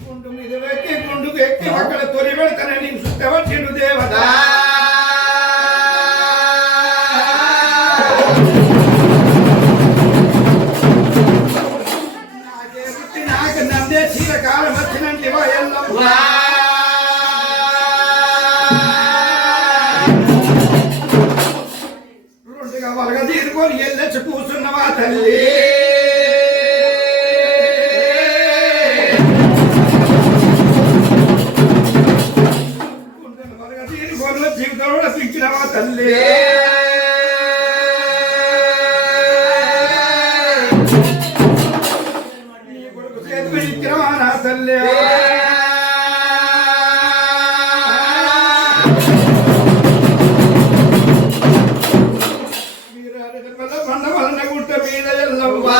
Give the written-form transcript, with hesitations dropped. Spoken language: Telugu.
గుండు మీద వెక్కి గుండుకు ఎక్కి అక్కడ తొలి పెడతానే నీకు సుత్తవచ్చిండు దేవత నాకు నందే చీరకాలం వచ్చినంటే ఎల్లవ్వా రెండుగా వలగ తీరుకొని ఎల్లొచ్చి కూర్చున్నవా తల్లి వలగ తీరుకొని జీవితంలో దించినవా తల్లి నీ కొడుకు చేతులు ఇచ్చినవా నా తల్లి పండ వలన గుట్ట మీద ఎల్లవ్వా